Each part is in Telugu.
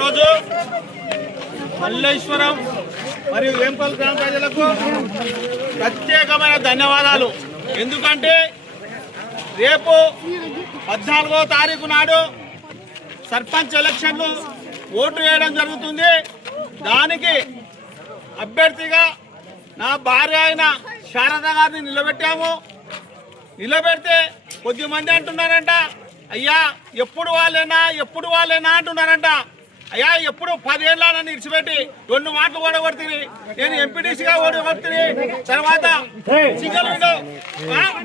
రోజు మల్లేశ్వరం మరియు వేంపల్ గ్రామ ప్రజలకు ప్రత్యేకమైన ధన్యవాదాలు. ఎందుకంటే రేపు 14వ తారీఖు నాడు సర్పంచ్ ఎలక్షన్లు ఓటు వేయడం జరుగుతుంది. దానికి అభ్యర్థిగా నా భార్య అయిన శారద గారిని నిలబెడితే కొద్దిమంది అంటున్నారంట, అయ్యా ఎప్పుడు వాళ్ళేనా అంటున్నారంట. అయ్యా ఎప్పుడు 10 ఏళ్ళ నన్ను ఇడిచిపెట్టి 2 మాటలు ఓడగొడుతుంది. నేను ఎంపీటీసీగా ఓడగొడుతుంది, తర్వాత సింగిల్ విండో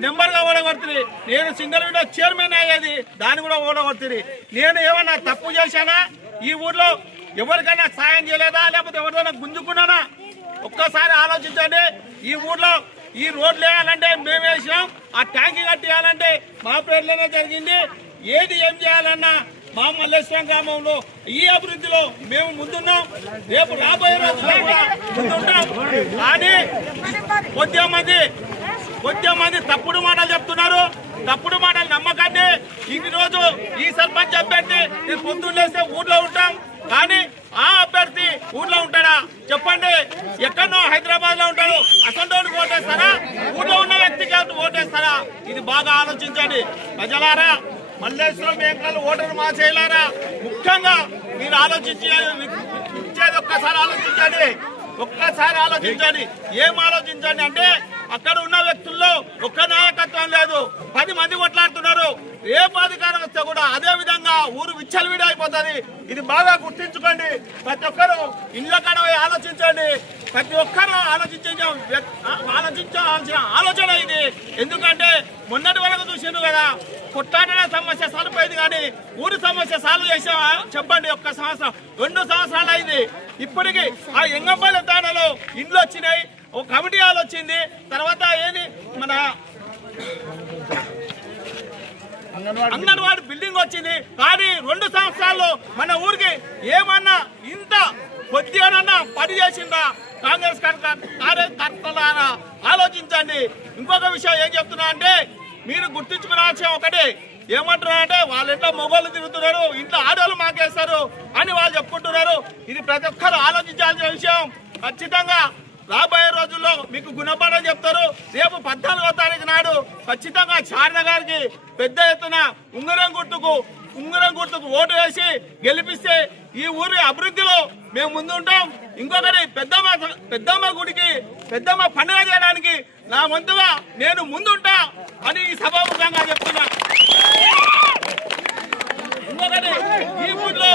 నెంబర్గా ఓడగొడుతుంది. నేను సింగిల్ విండో చైర్మన్ అయ్యేది, దాన్ని కూడా ఓడగొడుతుంది. నేను ఏమన్నా తప్పు చేశానా? ఈ ఊర్లో ఎవరికైనా సాయం చేయలేదా? లేకపోతే ఎవరికైనా గుంజుకున్నానా? ఒక్కసారి ఆలోచించండి. ఈ ఊర్లో ఈ రోడ్లు వేయాలంటే మేము వేసినాం, ఆ ట్యాంక్ కట్టేయాలంటే మా పేర్లోనే జరిగింది. ఏం చేయాలన్నా మా మల్లేశ్వరం గ్రామంలో ఈ అభివృద్ధిలో మేము ముందున్నాం. రేపు రాబోయే రోజుల్లో కూడా ముందుంటాం. కానీ కొద్దిగా మంది తప్పుడు మాటలు చెప్తున్నారు. తప్పుడు మాటలు నమ్మకండి. ఈ రోజు ఈ సర్పంచ్ అభ్యర్థి నేను పొద్దున్నేస్తే ఊర్లో ఉంటాం, కానీ ఆ అభ్యర్థి ఊర్లో ఉంటాడా చెప్పండి? ఎక్కడో హైదరాబాద్ లో ఉంటాడు. అసంటోడికి ఓటేస్తారా? ఊర్లో ఉన్న వ్యక్తికి ఓటేస్తారా? ఇది బాగా ఆలోచించండి ప్రజలారా. మల్లేశ్వరం బ్యాంకులు ఓటరు మా చేయలారా, ముఖ్యంగా మీరు ఇచ్చేది ఒక్కసారి ఆలోచించండి. ఏం ఆలోచించండి అంటే, అక్కడ ఉన్న వ్యక్తుల్లో ఒక్క నాయకత్వం లేదు, 10 మంది కొట్లాడుతున్నారు. రేపు అధికారం వస్తే కూడా అదే విధంగా ఊరు విచ్చలవిడి అయిపోతుంది. ఇది బాగా గుర్తించుకోండి. ప్రతి ఒక్కరు ఇళ్ళ కడవై ఆలోచించండి. ప్రతి ఒక్కరు ఆలోచించాల్సిన ఆలోచన ఇది. ఎందుకంటే మొన్నటి వరకు చూసిండు కదా, కొట్లాటల సమస్య సాల్వ్ అయింది, కానీ ఊరి సమస్య సాల్వ్ చేసావా చెప్పండి? 1 సంవత్సరం 2 సంవత్సరాలు అయింది. ఇప్పటికీ ఆ ఎంగంపల్లి తాండాలో ఇండ్లు వచ్చినాయి, ఒక కమిటీ హాల్ వచ్చింది, తర్వాత ఏంది మన అంగన్వాడీ బిల్డింగ్ వచ్చింది. కానీ 2 సంవత్సరాల్లో మన ఊరికి ఏమన్నా ఇంత కొద్దిగానన్నా పని చేసిందా? కాంగ్రెస్ కార్యకర్తలారా ఆలోచించండి. ఇంకొక విషయం ఏం చెప్తున్నా అంటే, మీరు గుర్తించుకునే ఒకటి ఏమంటున్నారంటే, వాళ్ళ ఇంట్లో మొగోళ్ళు తిరుగుతున్నారు, ఇంట్లో ఆడవాళ్ళు మాకేస్తారు అని వాళ్ళు చెప్పుకుంటున్నారు. ఇది ప్రతి ఒక్కరు ఆలోచించాల్సిన విషయం. ఖచ్చితంగా రాబోయే రోజుల్లో మీకు గుణపాఠం చెప్తారు. రేపు 14వ తారీఖు నాడు ఖచ్చితంగా శారద గారికి పెద్ద ఎత్తున ఉంగరం గుర్తుకు ఓటు వేసి గెలిపిస్తే ఈ ఊరి అభివృద్ధిలో మేము ముందుంటాం. ఇంకొకటి పెద్దమ్మ గుడికి పెద్దమ్మ పండుగ చేయడానికి నా వంతుగా నేను ముందుంటా అని ఈ సభాముఖంగా చెప్తున్నా. ఇంకొకటి ఈ ఊర్లో